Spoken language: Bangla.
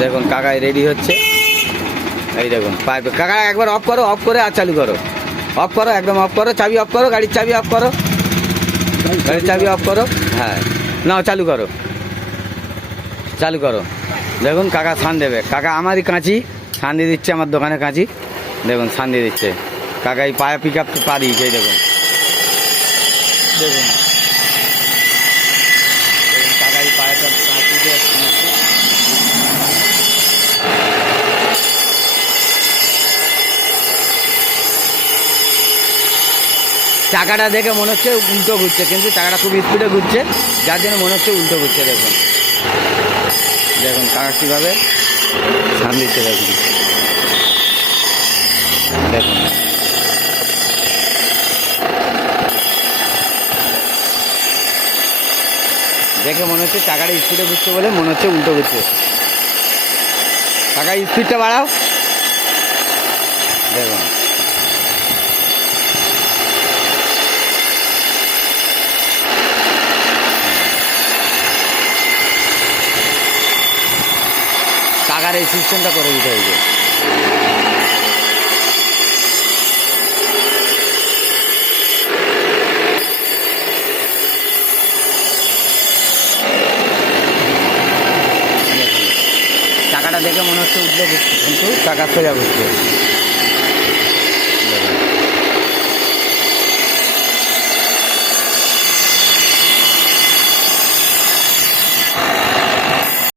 দেখুন কাকাই রেডি হচ্ছে। এই দেখুন পাইপ, কাকা একবার অফ করো, অফ করে আর চালু করো, অফ করো, একদম অফ করো, চাবি অফ করো, গাড়ির চাবি অফ করো, গাড়ির চাবি অফ করো। হ্যাঁ নাও চালু করো, চালু করো। দেখুন কাকা সান দেবে, কাকা আমারই কাঁচি সান দিয়ে দিচ্ছে, আমার দোকানে কাঁচি। দেখুন সান দিয়ে দিচ্ছে কাকা, এই পায়ে পিক আপ পা দিয়েছে। এই দেখুন, দেখুন কাকা এই পায়েটা কাঁচি দিয়ে চাকাটা দেখে মনে হচ্ছে উল্টো ঘুরছে, কিন্তু চাকাটা খুব স্পিডে ঘুরছে, যার জন্য মনে হচ্ছে উল্টো ঘুরছে। দেখুন দেখুন কাকা কীভাবে সান দিচ্ছে। দেখুন দেখুন দেখে মনে হচ্ছে চাকাটা স্পিডে ঘুরছে বলে মনে হচ্ছে উল্টো ঘুরছে। কাকা স্পিডটা বাড়াও। দেখুন কাকার এই সিস্টেমটা করে দিতে হয়েছে। চাকাটা দেখে মনে হচ্ছে উল্টো ঘুরছে, কিন্তু চাকা সোজা ঘুরছে। দেখুন